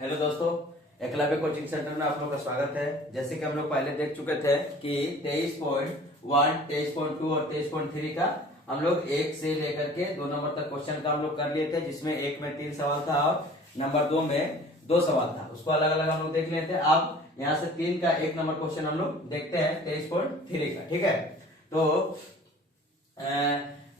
Hello दोस्तों, Eklavya coaching centre में आप लोग का स्वागत है। जैसे कि हम लोग पहले देख चुके थे कि 23.1, 23.2 और 23.3 का हम लोग एक से लेकर के 2 नंबर तक क्वेश्चन का हम लोग कर लिए थे, जिसमें एक में 3 सवाल था और नंबर 2 में 2 सवाल था। उसको अलग अलग हम लोग देख लेते हैं। अब यहाँ से 3 का 1 नंबर क्वेश्चन हम लोग देखते हैं 23.3 का। ठीक है, तो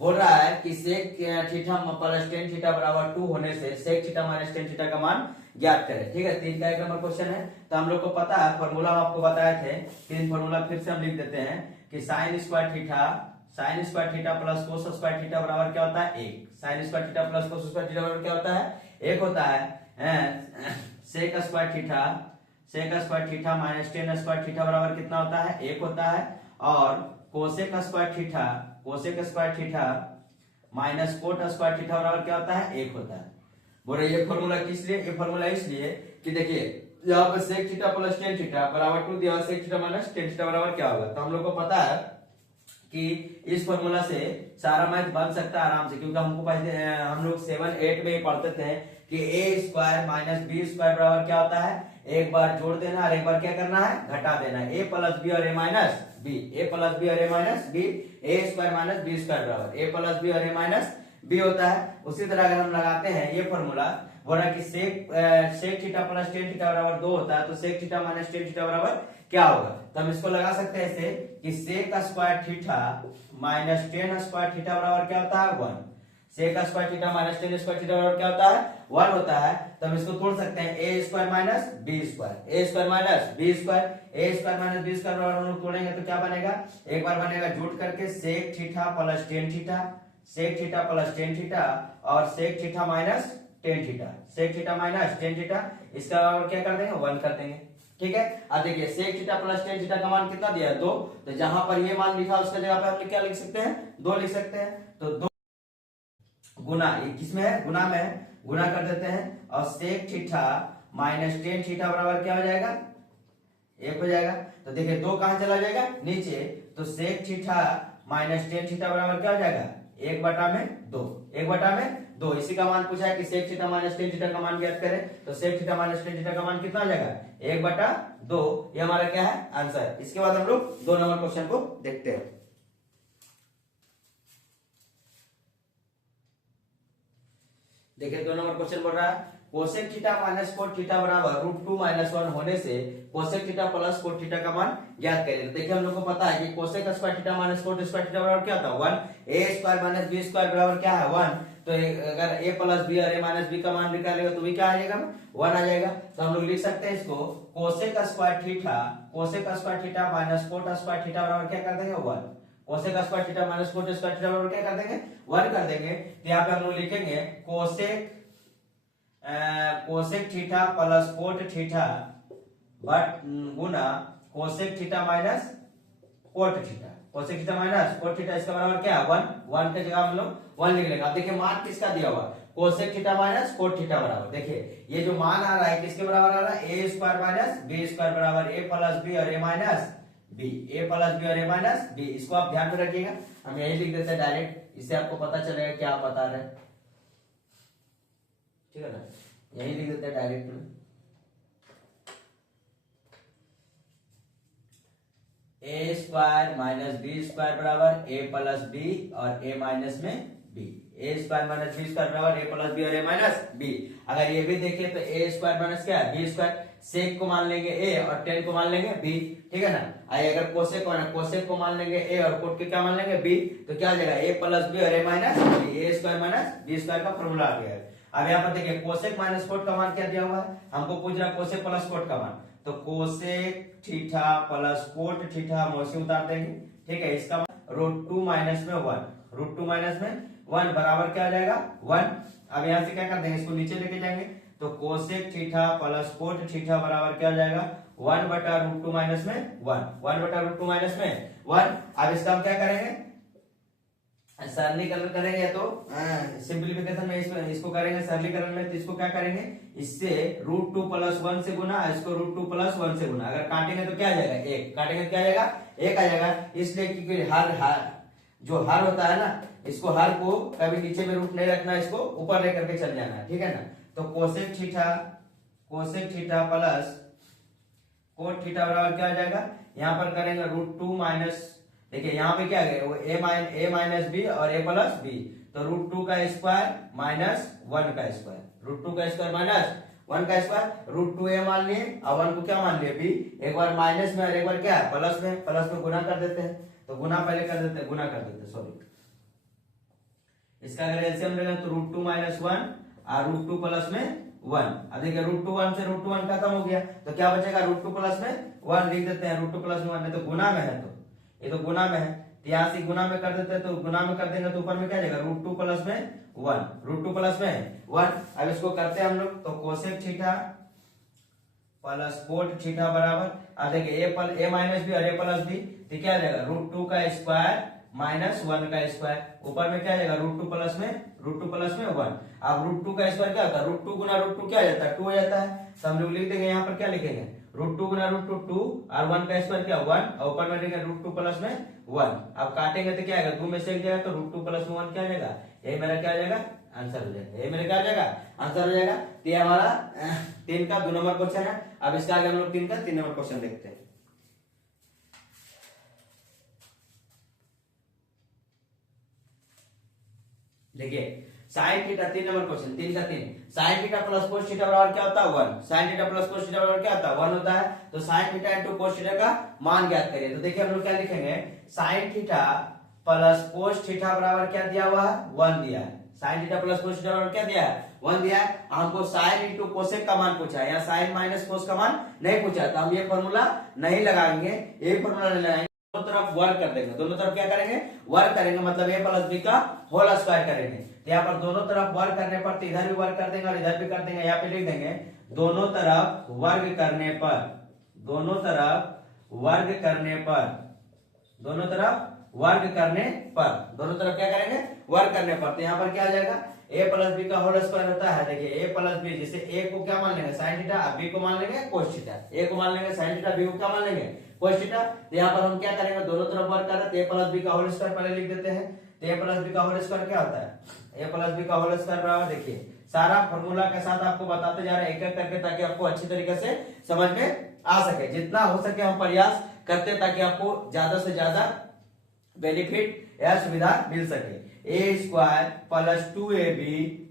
बोल रहा है कि sec theta plus tan theta बराबर 2 होने से sec theta minus tan theta का मान ज्ञात करें। ठीक है, 3 का 1 नंबर क्वेश्चन है। तो हम लोग को पता है, फॉर्मूला हम आपको बताए थे। 3 फॉर्मूला फिर से हम लिख देते हैं कि sine square theta plus cos square theta बराबर क्या होता है 1। Sine square theta plus cos square theta बराबर क्या होता है 1 होता है। Sec square theta minus tan square theta बराबर कितना होता है 1 होता है। और cosec square theta minus cot square theta बराबर क्या होता है 1 होता है। बोल रहे ये फॉर्मूला किस लिए? ये फॉर्मूला इसलिए कि देखिए यहाँ पर sec theta plus tan theta बराबर 2 दिया, sec theta minus tan theta बराबर क्या होगा। तो हम लोग को पता है कि इस फॉर्मूला से सारा मैथ बन सकता है आराम से, क्योंकि हमको पहले हम लोग 7, 8 में ही पढ़ते थे कि ए स्क्वायर माइनस बी स्क्वायर बराबर क्या होता है, एक बार जोड़ देना और एक बार क्या करना है घटा देना है। ए प्लस बी और ए माइनस बी, ए प्लस बी और ए माइनस बी, ए स्क्वायर माइनस बी स्क्वायर बराबर ए प्लस बी और ए माइनस बी होता है। उसी तरह अगर हम लगाते हैं ये फॉर्मूला, बोला कि sec theta plus tan theta बराबर 2 होता है, तो sec theta minus tan theta बराबर क्या होगा। तो हम इसको लगा सकते हैं ऐसे कि sec square theta minus tan square theta बराबर क्या होता है 1। Sec square theta minus tan square theta बराबर क्या होता है 1 होता है। तो हम इसको तोड़ सकते हैं ए स्क्वायर माइनस बी स्क्वायर, ए स्क्वायर माइनस बी स्क्वायर, ए स्क्वायर माइनस बी स्क्वायर बराबर हम लोग तोड़ेंगे तो क्या बनेगा, एक बार बनेगा जुट करके sec theta plus tan theta, sec theta plus tan theta और sec theta minus tan theta, sec theta minus tan theta, इसका बराबर क्या कर देंगे 1 कर देंगे। ठीक है, अब देखिए sec theta plus tan theta का मान कितना दिया है 2, तो जहां पर ये मान लिखा उसके जगह पे हम क्या लिख सकते हैं 2 लिख सकते हैं। तो 2 गुना, ये किसमें है गुना में है, गुना कर देते हैं और sec theta minus tan theta बराबर क्या हो जाएगा 1 हो जाएगा। तो देखिए 2 कहां चला जाएगा नीचे, तो sec theta minus tan theta बराबर क्या हो जाएगा 1 बटा में 2, 1 बटा में 2। इसी का मान पूछा है कि sec theta minus tan theta का मान ज्ञात करें, तो sec theta minus tan theta का मान कितना हो जाएगा 1 बटा 2। ये हमारा क्या है आंसर। इसके बाद हम लोग 2 नंबर क्वेश्चन को देखते हैं। देखिए 2 नंबर क्वेश्चन बोल रहा है cosec theta minus cot theta बराबर √2 - 1 होने से cosec theta plus cot theta का मान ज्ञात करें। देखिए हम लोग को पता है कि cosec square theta minus cot square theta बराबर क्या होता है 1, ए स्क्वायर माइनस बी स्क्वायर बराबर क्या है 1। तो अगर ए प्लस बी और ए माइनस बी का मान निकालेगा तो भी क्या आ जाएगा 1 आ जाएगा। तो हम लोग लिख सकते हैं इसको cosec square theta minus cot square theta बराबर क्या कर देंगे 1। Cosec square theta minus cot square theta बराबर क्या कर देंगे 1 कर देंगे। तो यहाँ पे हम लोग लिखेंगे cosec theta plus cot theta but Guna cosec theta minus cot theta, cosec theta minus cot theta, इसका बराबर क्या है 1 के जगह हम लोग 1 लिख लेंगे। अब देखिए मान किसका दिया हुआ cosec theta minus cot theta बराबर, देखिए ये जो मान आ रहा है किसके बराबर आ रहा है ए स्क्वायर माइनस बी स्क्वायर बराबर ए प्लस बी और ए माइनस बी, ए प्लस बी और ए माइनस बी। इसको आप ध्यान में रखिएगा, हम यही लिख देते हैं डायरेक्ट, इससे आपको पता चलेगा क्या आप बता रहे हैं। ठीक है ना, यही लिख देते हैं डायरेक्ट में। ए स्क्वायर माइनस बी स्क्वायर बराबर ए प्लस बी और ए माइनस में बी, ए स्क्वायर माइनस बी स्क्वायर बराबर ए प्लस बी और ए माइनस बी। अगर ये भी देखिए तो ए स्क्वायर माइनस क्या है बी स्क्वायर, सेक को मान लेंगे ए और टेन को मान लेंगे बी। ठीक है ना, अगर कोसेक को मान लेंगे ए और कोट के क्या मान लेंगे बी, तो क्या आ जाएगा ए प्लस बी और ए माइनस बी, ए स्क्वायर माइनस बी स्क्वायर का फॉर्मूला आ गया है। अब यहाँ पर देखिए कोसेक माइनस कोट का मान क्या दिया हुआ है, हमको पूछ रहा है कोसेक प्लस कोट का मान, तो cosec theta plus cot theta हम वैसे उतार देंगे। ठीक है, इसका √2 माइनस में 1, √2 माइनस में 1 बराबर क्या आ जाएगा 1। अब यहाँ से क्या कर देंगे इसको नीचे लेके जाएंगे, तो cosec theta plus cot theta बराबर क्या हो जाएगा 1 बटा √2 माइनस में 1, 1 बटा √2 माइनस में 1। अब इसका हम क्या करेंगे सरलीकरण करेंगे, तो सिंप्लीफिकेशन में इसको करेंगे सरलीकरण में, तो इसको क्या करेंगे इससे √2 + 1 से गुना, इसको √2 + 1 से गुना, अगर काटेंगे तो क्या आ जाएगा 1, काटेंगे तो क्या आ जाएगा 1 आ जाएगा। इसलिए क्योंकि हर जो हर होता है ना, इसको हर को कभी नीचे में रूट नहीं रखना, इसको ऊपर लेकर के चल जाना है। ठीक है ना, तो cosec cosec theta plus cot theta बराबर क्या आ जाएगा, यहाँ पर करेंगे √2 माइनस, देखिए यहाँ पे क्या है वो ए माइनस बी और ए प्लस बी, तो √2 का स्क्वायर माइनस 1 का स्क्वायर, √2 का स्क्वायर माइनस 1 का स्क्वायर, √2 ए मान लिए और 1 को क्या मान लिए बी, एक बार माइनस में और एक बार क्या प्लस में गुना कर देते हैं, तो गुना पहले कर देते हैं, गुना कर देते हैं सॉरी, इसका अगर एलसीएम लेंगे तो √2 माइनस 1 और √2 प्लस में 1, अब देखिए √2 1 से √2 1 खत्म हो गया, तो क्या बचेगा √2 प्लस में 1 लिख देते हैं, √2 प्लस में 1 नहीं तो गुना में है, तो ये तो गुना में है, तो यहाँ से गुना में कर देते हैं, तो गुना में कर देंगे तो ऊपर में क्या जाएगा √2 प्लस में 1, √2 प्लस में 1। अब इसको करते हैं हम लोग, तो cosec theta plus cot theta बराबर, अब देखिए ए माइनस बी और ए प्लस बी, तो क्या जाएगा √2 का स्क्वायर माइनस 1 का स्क्वायर, ऊपर में क्या जाएगा √2 प्लस में 1। अब √2 का स्क्वायर क्या होता है, √2 गुना √2 क्या हो जाता है 2 हो जाता है, तो हम लोग लिख देंगे यहाँ पर क्या लिखेंगे √2 गुना √2 2 और 1 का स्क्वायर क्या 1 और ऊपर में लिखेंगे √2 प्लस में 1। अब काटेंगे तो क्या आएगा 2 में से एक जाएगा, तो √2 प्लस में 1 क्या आ जाएगा, यही मेरा क्या आ जाएगा आंसर हो जाएगा, यही मेरा क्या आ जाएगा आंसर हो जाएगा। तो ये हमारा 3 का 2 नंबर क्वेश्चन है। अब इसका आगे हम लोग 3 का 3 नंबर क्वेश्चन देखते हैं। देखिए साइन थीटा 3 नंबर क्वेश्चन 3 का 3, sine theta plus cos theta बराबर क्या होता है 1, sine theta plus cos theta बराबर क्या होता है 1 होता है, तो sine theta into cos theta का मान ज्ञात करिए। तो देखिए हम लोग क्या लिखेंगे, sine theta plus cos theta बराबर क्या दिया हुआ है 1 दिया है, sine theta plus cos theta बराबर क्या दिया है 1 दिया है। हमको साइन इंटू कोसेक का मान पूछा है, यहाँ साइन माइनस कोस का मान नहीं पूछा, तो हम ये फॉर्मूला नहीं लगाएंगे, ये फॉर्मूला नहीं लगाएंगे, दोनों तरफ वर्क कर देंगे, दोनों तरफ क्या करेंगे वर्क करेंगे, मतलब a प्लस बी का होल स्क्वायर करेंगे। तो यहाँ पर दोनों तरफ वर्क करने पर तो इधर भी वर्क कर देंगे और इधर भी कर देंगे, यहाँ पे लिख देंगे दोनों तरफ वर्ग करने पर, दोनों तरफ वर्ग करने पर, दोनों तरफ वर्ग करने पर, दोनों तरफ क्या करेंगे वर्ग करने पर, तो यहाँ पर क्या आ जाएगा a प्लस बी का होल स्क्वायर होता है। देखिए a प्लस बी, जैसे a को क्या मान लेंगे साइन थीटा, b को मान लेंगे कोस थीटा, a को मान लेंगे साइन थीटा, b को क्या मान लेंगे कोस थीटा। तो यहाँ पर हम क्या करेंगे दोनों तरफ वर्क कर रहे हैं, a प्लस बी का होल स्क्वायर पहले लिख देते हैं। तो a प्लस बी का होल स्क्वायर क्या होता है, a प्लस बी का होल स्क्वायर बराबर, देखिए सारा फॉर्मूला के साथ आपको बताते जा रहे हैं एक एक करके, ताकि आपको अच्छी तरीके से समझ में आ सके, जितना हो सके हम प्रयास करते हैं ताकि आपको ज्यादा से ज्यादा बेनिफिट या सुविधा मिल सके। ए स्क्वायर प्लस 2ab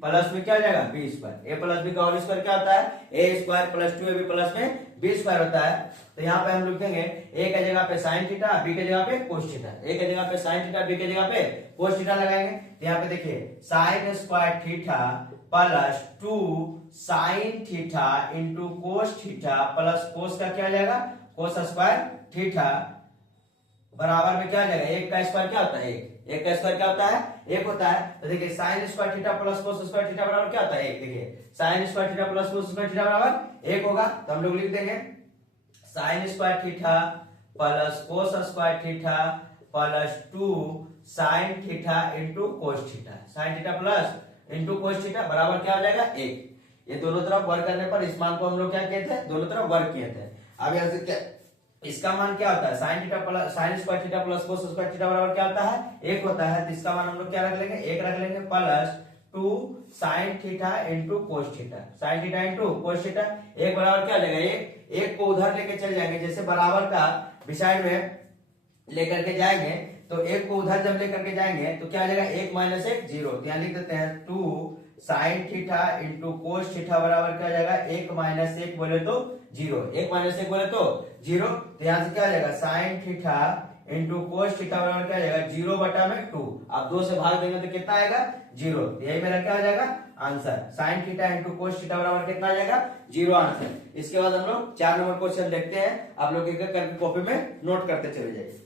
प्लस में क्या हो जाएगा बी स्क्वायर, ए प्लस बी का होल स्क्वायर क्या होता है ए स्क्वायर प्लस 2ab प्लस में बी स्क्वायर होता है। तो यहाँ पे हम लिखेंगे ए के जगह पे साइन थीटा, बी के जगह पे कोस थीटा, ए के जगह पे साइन थीटा, बी के जगह पे कोस थीटा लगाएंगे। तो यहाँ पे देखिए sign square theta plus 2 sine theta into cos theta plus कोस का क्या आ जाएगा कोस स्क्वायर थीटा बराबर में क्या आ जाएगा, एक का स्क्वायर क्या होता है एक का स्क्वायर क्या होता है एक होता है। तो देखिए sign square theta plus cos square theta बराबर क्या होता है एक, देखिए sign square theta plus cos square theta बराबर एक होगा, तो हम लोग लिख देंगे sign square theta plus cos square theta plus 2 sine theta into cos theta, sine theta plus into cos theta बराबर क्या हो जाएगा एक। ये दोनों तरफ वर्क करने पर इस मान को हम लोग क्या किए थे, दोनों तरफ वर्क किए थे। अब यहाँ से क्या इसका मान क्या होता है sine theta plus sign square theta plus cos square theta बराबर क्या होता है एक होता है, तो इसका मान हम लोग क्या रख लेंगे एक रख लेंगे plus 2 sine theta into cos theta, sine theta into cos theta एक बराबर क्या हो जाएगा एक को उधर लेके चल जाएंगे, जैसे बराबर का बिसाइड में लेकर के जाएंगे, तो एक को उधर जब लेकर के जाएंगे तो क्या आ जाएगा एक माइनस एक जीरो, तो यहाँ लिख देते हैं 2 sine theta into cos theta बराबर क्या आ जाएगा एक माइनस एक बोले तो जीरो, एक माइनस एक बोले तो जीरो। तो यहाँ से क्या आ जाएगा sine theta into cos theta बराबर क्या आ जाएगा 0/2, आप 2 से भाग देंगे तो कितना आएगा 0, यही मेरा क्या हो जाएगा answer, sine theta into cos theta बराबर कितना आ जाएगा 0 आंसर। इसके बाद हम लोग 4 नंबर क्वेश्चन देखते हैं, आप लोग एक एक करके कॉपी में नोट करते चले जाइए।